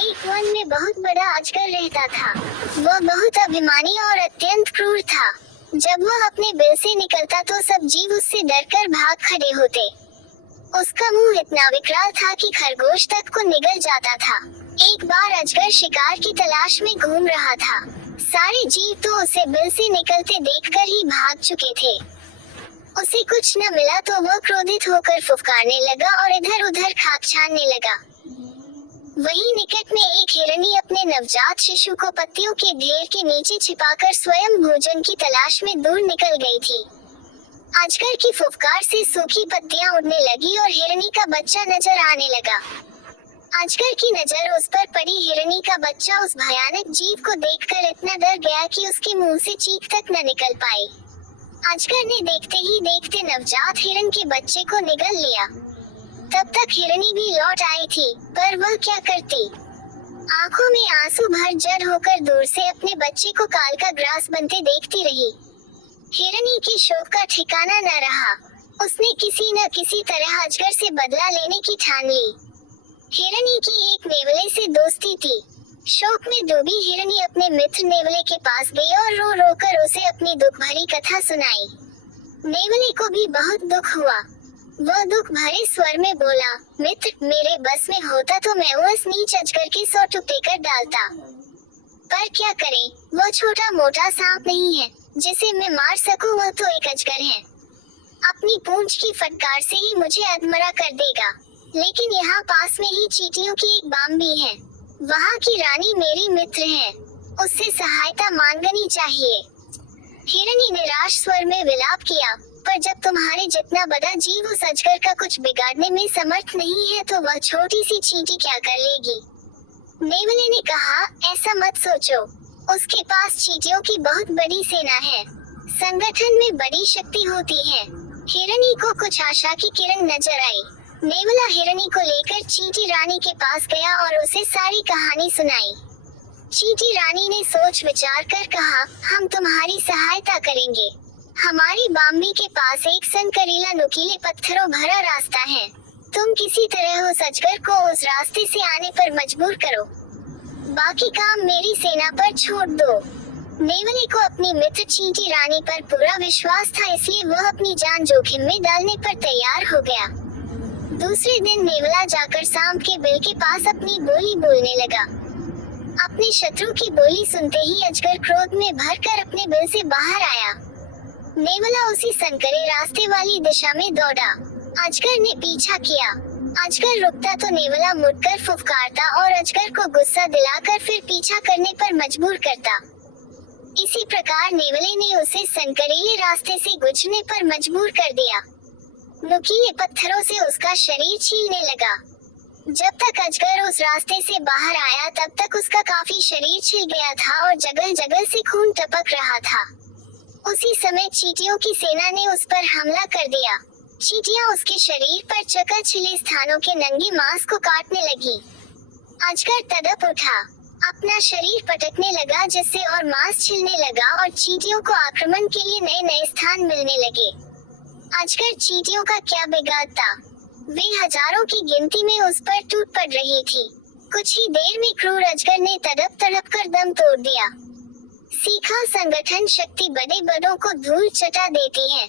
एक वन में बहुत बड़ा अजगर रहता था। वह बहुत अभिमानी और अत्यंत क्रूर था। जब वह अपने बिल से निकलता तो सब जीव उससे डरकर भाग खड़े होते। उसका मुंह इतना विकराल था कि खरगोश तक को निगल जाता था। एक बार अजगर शिकार की तलाश में घूम रहा था। सारे जीव तो उसे बिल से निकलते देखकर ही भाग चुके थे। उसे कुछ न मिला तो वह क्रोधित होकर फुफकारने लगा और इधर उधर खाक छानने लगा। वहीं निकट में एक हिरनी अपने नवजात शिशु को पत्तियों के ढेर के नीचे छिपाकर स्वयं भोजन की तलाश में दूर निकल गई थी। अजगर की फुफकार से सूखी पत्तियां उड़ने लगी और हिरनी का बच्चा नजर आने लगा। अजगर की नजर उस पर पड़ी। हिरनी का बच्चा उस भयानक जीव को देखकर इतना डर गया कि उसके मुंह से चीख तक न निकल पाई। अजगर ने देखते ही देखते नवजात हिरन के बच्चे को निगल लिया। तब तक हिरनी भी लौट आई थी, पर वह क्या करती। आंखों में आंसू भर जर होकर दूर से अपने बच्चे को काल का ग्रास बनते देखती रही। हिरनी की शोक का ठिकाना न रहा। उसने किसी न किसी तरह अजगर से बदला लेने की ठान ली। हिरनी की एक नेवले से दोस्ती थी। शोक में डूबी हिरनी अपने मित्र नेवले के पास गई और रो रो कर उसे अपनी दुख भरी कथा सुनाई। नेवले को भी बहुत दुख हुआ। वह दुख भरे स्वर में बोला, मित्र, मेरे बस में होता तो मैं उस नीच अजगर के 100 टुकड़े कर डालता। पर क्या करें, वह छोटा मोटा सांप नहीं है जिसे मैं मार सकूं। वह तो एक अजगर है। अपनी पूंछ की फटकार से ही मुझे अधमरा कर देगा। लेकिन यहाँ पास में ही चींटियों की एक बाम्बी है। वहाँ की रानी मेरी मित्र है। उससे सहायता मांगनी चाहिए। हिरनी निराश स्वर में विलाप किया, पर जब तुम्हारे जितना बड़ा जीव उस अजगर का कुछ बिगाड़ने में समर्थ नहीं है तो वह छोटी सी चींटी क्या कर लेगी। नेवले ने कहा, ऐसा मत सोचो। उसके पास चींटियों की बहुत बड़ी सेना है। संगठन में बड़ी शक्ति होती है। हिरनी को कुछ आशा की किरण नजर आई। नेवला हिरनी को लेकर चींटी रानी के पास गया और उसे सारी कहानी सुनाई। चींटी रानी ने सोच विचार कर कहा, हम तुम्हारी सहायता करेंगे। हमारी बाम्बी के पास एक संकरीला नुकीले पत्थरों भरा रास्ता है। तुम किसी तरह उस अजगर को उस रास्ते से आने पर मजबूर करो। बाकी काम मेरी सेना पर छोड़ दो। नेवले को अपनी मित्र चींटी रानी पर पूरा विश्वास था, इसलिए वह अपनी जान जोखिम में डालने पर तैयार हो गया। दूसरे दिन नेवला जाकर सांप के बिल के पास अपनी बोली बोलने लगा। अपने शत्रु की बोली सुनते ही अजगर क्रोध में भरकर अपने बिल से बाहर आया। नेवला उसी संकरे रास्ते वाली दिशा में दौड़ा। अजगर ने पीछा किया। अजगर रुकता तो नेवला मुड़कर फुफकारता और अजगर को गुस्सा दिलाकर फिर पीछा करने पर मजबूर करता। इसी प्रकार नेवले ने उसे संकरीले रास्ते से गुजरने पर मजबूर कर दिया। नुकीले पत्थरों से उसका शरीर छीलने लगा। जब तक अजगर उस रास्ते से बाहर आया तब तक उसका काफी शरीर छिल गया था और जगह जगह से खून टपक रहा था। उसी समय चींटियों की सेना ने उस पर हमला कर दिया। चींटियां उसके शरीर पर चका छिले स्थानों के नंगे मांस को काटने लगी। अजगर तड़प उठा। अपना शरीर पटकने लगा जिससे और मांस छिलने लगा और चींटियों को आक्रमण के लिए नए नए स्थान मिलने लगे। अजगर चींटियों का क्या बिगाड़ता। वे हजारों की गिनती में उस पर टूट पड़ रही थी। कुछ ही देर में क्रूर अजगर ने तड़प तड़प कर दम तोड़ दिया। सीखा, संगठन शक्ति बड़े बड़ों को धूल चटा देती है।